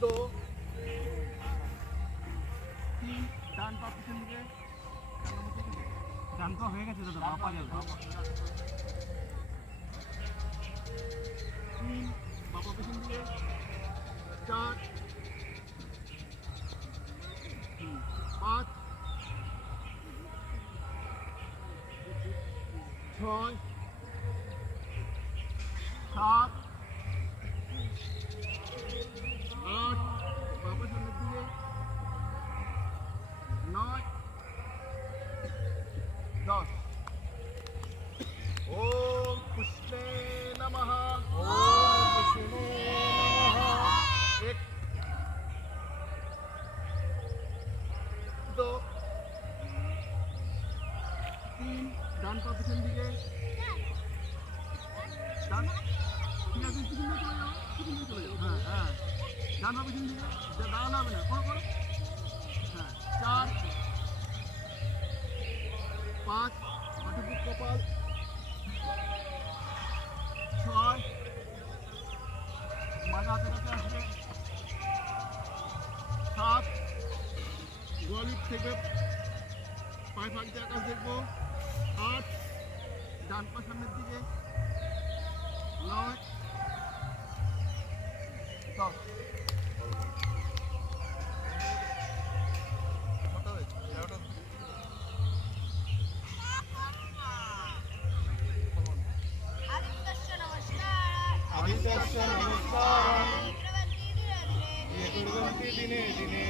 2 3 ডান পা পিছন দিকে ডান পা হয়ে গেছে দাদা বাঁ পা যাবে 3 বাঁ পা পিছন দিকে 4 5 6 7 8 বাবা সামনের দিকে 9 10 ওম কৃষ্ণে নমঃ ওম কৃষ্ণে নমঃ 1 2 3 ডান পা পিছন দিকে ডান ঠিক আছে পিছন দিকে চলে যাও হ্যাঁ হ্যাঁ ডান পা পিছন দিকে দাঁড়ানো হবে না করো করো হ্যাঁ 4 5 হাঁটু কপাল 6 মাথা হাতে কাছে আসবে 7 গোয়ালির থেকে পায়ে ফাঁক দিয়ে আকাশ দেখবো 8 ডান পা সামনের দিকে 9 10 দিনে দিনে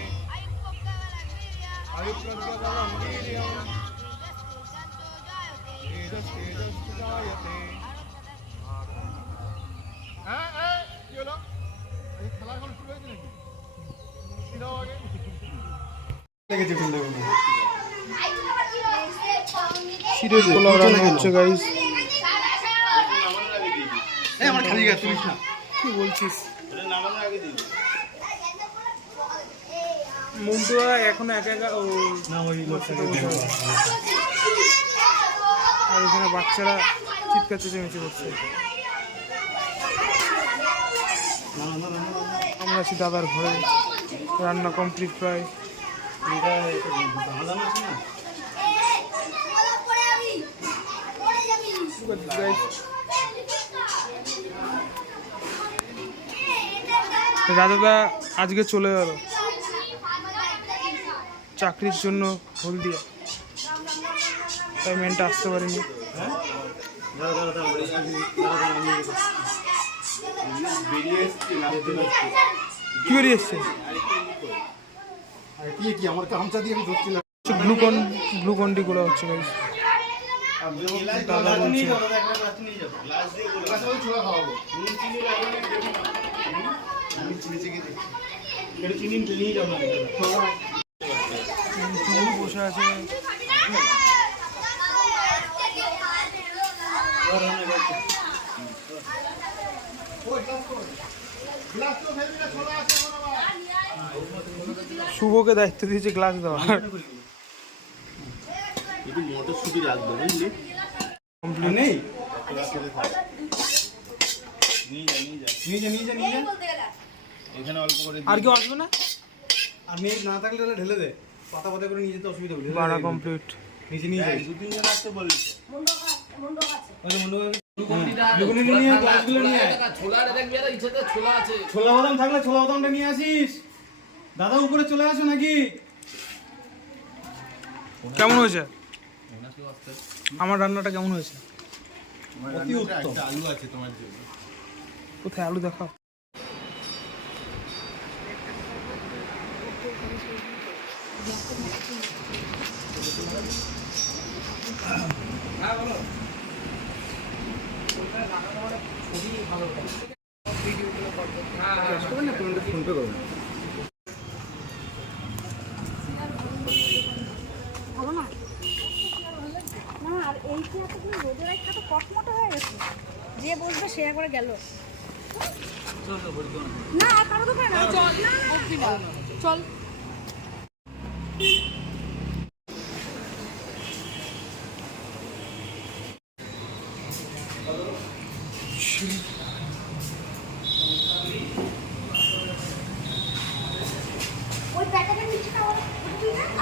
সিরিয়াস পোলাও রান্না হচ্ছে গাইস। আমার খালি গেছে না কি বলছিস? মুন্টুয়া এখন একা একা আর এখানে বাচ্চারা চিৎকার চেঁচামেচি করছে। আমরা আছি দাদার ঘরে, রান্না কমপ্লিট প্রায়। রাজাদা আজকে চলে গেল চাকরির জন্য হলদিয়া, তাই মেনটা আসতে পারিনি। কি বেরিয়ে এসছে? আমার গামছা দিয়ে আমি ধরছি না। গ্লুকন্ডি গুলো হচ্ছে গাইস। দাদা বলছে বসে আছে। শুভকে দায়িত্ব দিয়েছে গ্লাস দেওয়ার। মটরশুটি রাখবো বুঝলি? নেই এখানে অল্প করে আর কেউ আসবে না? আর মেয়ে না থাকলে তাহলে ঢেলে দে, পাতা পাতা করে নিয়ে যেতে অসুবিধা হবে। বাড়া কমপ্লিট। নিচে নিয়ে যাই, দু তিনজন আসতে বললি ছোলা বাদাম থাকলে ছোলা বাদামটা নিয়ে আসিস। দাদা উপরে চলে আসো নাকি? কেমন হয়েছে আমার রান্নাটা? কেমন হয়েছে? আলু আছে তোমার জন্য। কোথায় আলু দেখাও। হ্যাঁ বলো। ফোন পে করবেন। যে বসবে সে একবারে গেল না, কারো দোকানে না, চল না চল।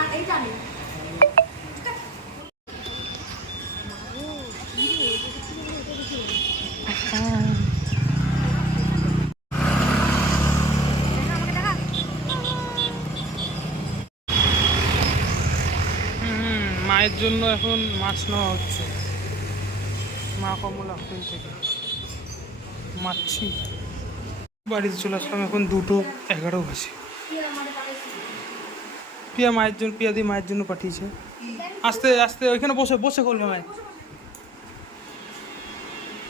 আর এইটা আমি মায়ের জন্য এখন মাছ নেওয়া হচ্ছে মা কমলা ফুল থেকে মাছি। বাড়িতে চলে আসলাম, এখন 2:11 বাজে। পিয়া মায়ের জন্য, পিয়াদি মায়ের জন্য পাঠিয়েছে। আস্তে আস্তে ওইখানে বসে বসে করবে মায়,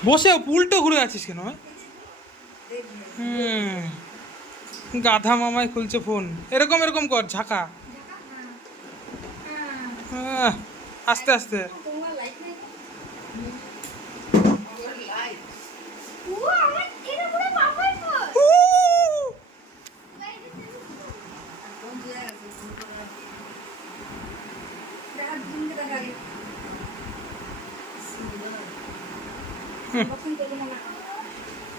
বসে উল্টো ঘুরে আছিস কেন? গাধা মামাই খুলছে ফোন, এরকম এরকম কর ঝাঁকা। আস্তে আস্তে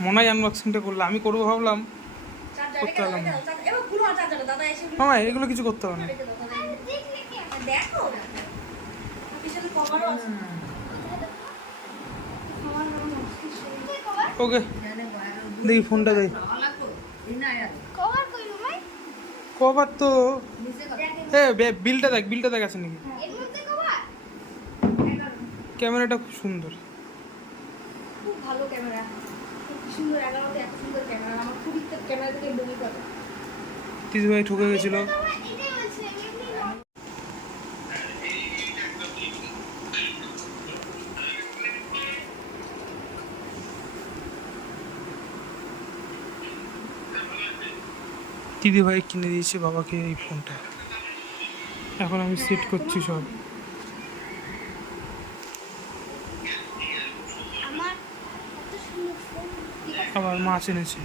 মনে হয় আনবক্সিংটা করলে আমি করবো ভাবলাম, করতে পারলাম না। মামা এগুলো কিছু করতে হবে না। ওকে দেখি ফোনটা দেই। কভার তো বিলটা দেখ, বিলটা দেখ আছে নাকি। ক্যামেরাটা খুব সুন্দর, খুব ভালো ক্যামেরা, খুব সুন্দর। 11তে এত সুন্দর ক্যামেরা আমার খুবই ক্যামেরা থেকে বমি করে। দিদি ভাই ঠকে গেছিল। দিদি ভাই কিনে দিয়েছে বাবাকে এই ফোনটা, এখন আমি সেট করছি সব। আবার মাছ এনেছে।